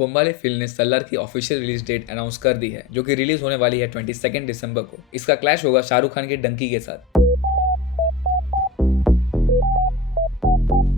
होमबाले film ने सल्लार की official release date announce कर दी है, जो कि रिलीज होने वाली है 22 दिसंबर को। इसका क्लैश होगा शाहरुख खान के डंकी के साथ,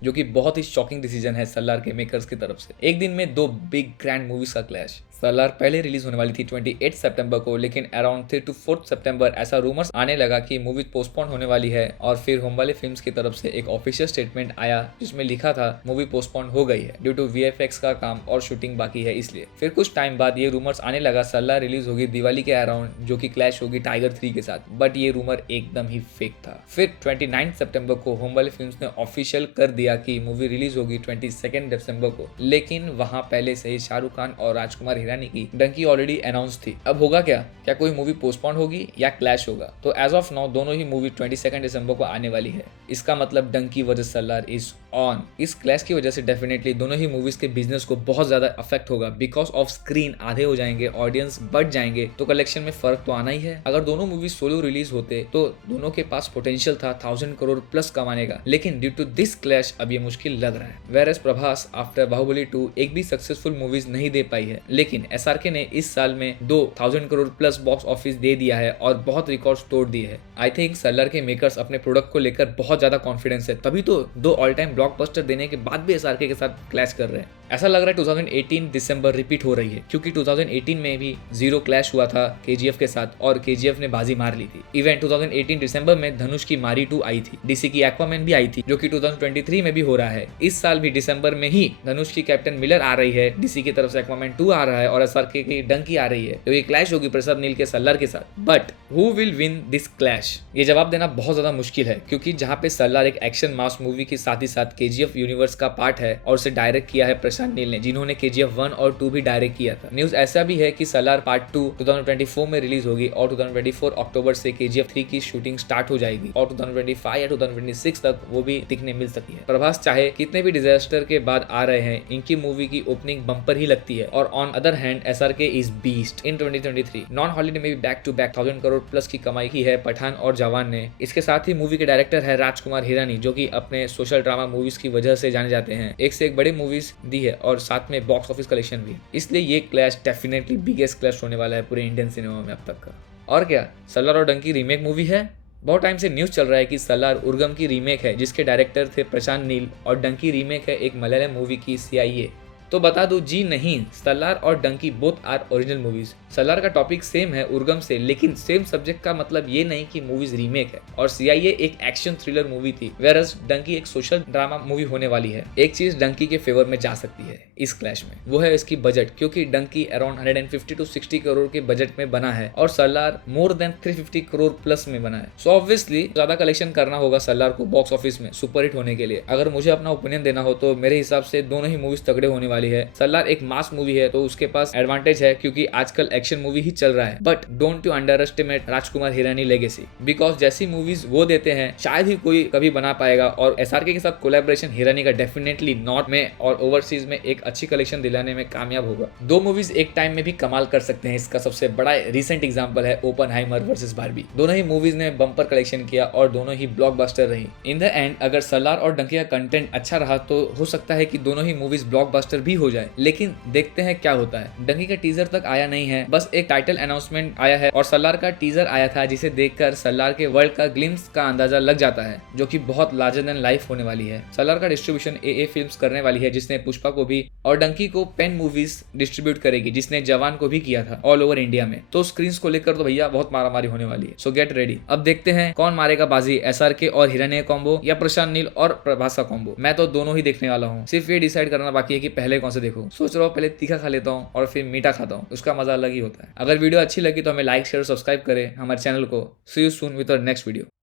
जो कि बहुत ही शॉकिंग डिसीजन है सल्लार के मेकर्स की तरफ से। एक दिन में दो बिग ग्रैंड मूवीज का क्लैश। सल्लार पहले रिलीज होने वाली थी 28 सितंबर को, लेकिन अराउंड 3 to 4 सितंबर ऐसा रूमर्स आने लगा कि मूवी पोस्टपोन होने वाली है। और फिर होमबाले फिल्म्स की तरफ से एक ऑफिशियल स्टेटमेंट आया जिसमें लिखा था मूवी पोस्टपोन हो गई है ड्यू टू VFX का काम और शूटिंग बाकी है इसलिए। फिर कुछ टाइम बाद ये रूमर्स आने लगा सल्लार रिलीज होगी दिवाली के अराउंड, जो कि क्लैश होगी टाइगर 3 के साथ, बट ये रूमर एकदम ही फेक था। फिर 29 सितंबर को होमबाले फिल्म्स ने ऑफिशियल कर दिया कि मूवी रिलीज होगी 22 दिसंबर को, लेकिन वहां पहले से ही शाहरुख खान और राजकुमार हिरानी की डंकी ऑलरेडी अनाउंस थी। अब होगा क्या कोई मूवी पोस्टपोन होगी या क्लैश होगा? तो एज ऑफ नाउ दोनों ही मूवी 22 दिसंबर को आने वाली है। इसका मतलब Dunki versus Salaar is on. इस क्लैश की वजह से डेफिनेटली दोनों ही मूवीज के बिजनेस को बहुत ज्यादा अफेक्ट होगा। बिकॉज ऑफ स्क्रीन आधे हो जाएंगे, ऑडियंस बढ़ जाएंगे, तो कलेक्शन में फर्क तो आना ही है। अगर दोनों मूवीज सोलो रिलीज होते तो दोनों के पास पोटेंशियल था 1000 करोड़ प्लस कमाने का, लेकिन ड्यू टू दिस क्लैश अब ये मुश्किल लग रहा है। वेयर प्रभास आफ्टर बाहुबली 2 एक भी सक्सेसफुल मूवीज नहीं दे पाई है, लेकिन SRK ने इस साल में 2000 करोड़ प्लस बॉक्स ऑफिस दे दिया है और बहुत रिकॉर्ड्स तोड़ दिए हैं। आई थिंक सल्लार के मेकर्स अपने प्रोडक्ट को लेकर बहुत ज्यादा कॉन्फिडेंस है, तभी तो 2 ऑल टाइम ब्लॉकबस्टर देने के बाद भी SRK के साथ क्लैश कर रहे हैं। ऐसा लग रहा है 2018 दिसंबर रिपीट हो रही है, क्योंकि 2018 में भी जीरो क्लैश हुआ था KGF के साथ और KGF ने बाजी मार ली थी। इवेंट 2018 दिसंबर में धनुष की मारी 2 आई थी, DC की एक्वामैन भी आई थी, जो कि 2023 में भी हो रहा है। इस साल भी दिसंबर में ही धनुष की कैप्टन मिलर आ रही है, DC की तरफ से एक्वामैन 2 आ रहा है और SRK की डंकी आ रही है। तो ये क्लैश होगी प्रसाद नील के सल्लार के साथ। But who will win this clash? ये जवाब देना बहुत ज्यादा मुश्किल है, क्योंकि जहाँ पे सल्लार एक एक्शन मास मूवी के साथ ही साथ KGF यूनिवर्स का पार्ट है और उसे डायरेक्ट किया है प्रशांत नील ने, जिन्होंने KGF 1 और 2 भी डायरेक्ट किया था। न्यूज ऐसा भी है कि सल्लार पार्ट 2 2024 में रिलीज होगी और 2024 अक्टूबर से KGF 3 की शूटिंग स्टार्ट हो जाएगी और 2025 या 2026 तक वो भी दिखने मिल सकती है। प्रभास चाहे कितने भी डिजास्टर के बाद आ रहे हैं, इनकी मूवी की ओपनिंग बम्पर ही लगती है। और on other hand SRK is beast in 2023। Non holiday में भी back to back 1000 crore plus की कमाई की है पठान और जवान ने। इसके साथ ही मूवी के डायरेक्टर है राजकुमार हिरानी, जो कि अपने सोशल ड्रामा मूवीज की वजह से जाने जाते हैं। एक से एक बड़ी मूवीज दी है और साथ में बॉक्स ऑफिस कलेक्शन भी। इसलिए ये क्लैश डेफिनेटली बिगेस्ट क्लैश होने वाला है पूरे इंडियन सिनेमा में अब तक का। और क्या, सल्लार और डंकी रीमेक मूवी है? बहुत टाइम से न्यूज चल रहा है कि सल्लार उर्गम की रीमेक है, जिसके डायरेक्टर थे प्रशांत नील, और डंकी रीमेक है एक मलयालम मूवी की CIA। तो बता दो जी नहीं, सल्लार और Dunki both are original movies. Salaar का टॉपिक सेम है उर्गम से, लेकिन सेम सब्जेक्ट का मतलब ये नहीं कि मूवीज रीमेक है। और CIA एक एक्शन थ्रिलर मूवी थी, वेरस डंकी एक सोशल ड्रामा मूवी होने वाली है। एक चीज डंकी के फेवर में जा सकती है इस क्लैश में, वो है इसकी बजट, क्योंकि डंकी अराउंड 150 to 60 करोड़ के बजट में बना है और Salaar more than 350 crore plus में बना है। सो ऑब्वियसली ज्यादा कलेक्शन करना होगा सल्लार को बॉक्स ऑफिस में सुपरहिट होने के लिए। अगर मुझे अपना ओपिनियन देना हो तो मेरे हिसाब से दोनों ही मूवीज तगड़े होने वाली है। सल्लार एक मास मूवी है तो उसके पास एडवांटेज है, क्योंकि आजकल एक्शन मूवी ही चल रहा है। But don't you under estimate Rajkumar Hirani legacy, because जैसी मूवीज वो देते हैं शायद ही कोई कभी बना पाएगा। और SRK के साथ कोलैबोरेशन हिरानी का डेफिनेटली नॉर्थ में और ओवरसीज में एक अच्छी कलेक्शन दिलाने में कामयाब होगा। दो मूवीज एक टाइम में भी कमाल कर सकते हैं। इसका सबसे बड़ा रिसेंट एग्जांपल है ओपनहाइमर वर्सेस बार्बी। दोनों ही मूवीज ने बम्पर कलेक्शन किया और दोनों ही ब्लॉकबस्टर रही। इन द एंड अगर सल्लार और डंकी का कंटेंट अच्छा रहा तो हो सकता है कि दोनों ही मूवीज ब्लॉकबस्टर भी हो जाए, लेकिन देखते हैं क्या होता है। डंकी का टीजर तक आया नहीं है, बस एक टाइटल अनाउंसमेंट आया है और सल्लार का टीजर आया था, जिसे देखकर सल्लार के वर्ल्ड का ग्लिम्स का अंदाजा लग जाता है, जो कि बहुत लार्जर देन लाइफ होने वाली है। सल्लार का डिस्ट्रीब्यूशन AA फिल्म्स करने वाली है, जिसने पुष्पा को भी, और डंकी को पेन मूवीज डिस्ट्रीब्यूट करेगी, जिसने जवान को भी किया था ऑल ओवर इंडिया में। तो स्क्रीन को लेकर तो भैया बहुत मारामारी होने वाली है। सो गेट रेडी। अब देखते हैं कौन मारेगा बाजी, SRK और हिरानी कॉम्बो या प्रशांत नील और प्रभास का कॉम्बो। मैं तो दोनों ही देखने वाला हूँ, सिर्फ ये डिसाइड करना बाकी है कि पहले कौन से देखूं। सोच रहा हूँ पहले तीखा खा लेता हूँ और फिर मीठा खाता हूँ, उसका मजा अलग ही होता है। अगर वीडियो अच्छी लगी तो हमें लाइक शेयर सब्सक्राइब करें हमारे चैनल को। See you soon with our next video.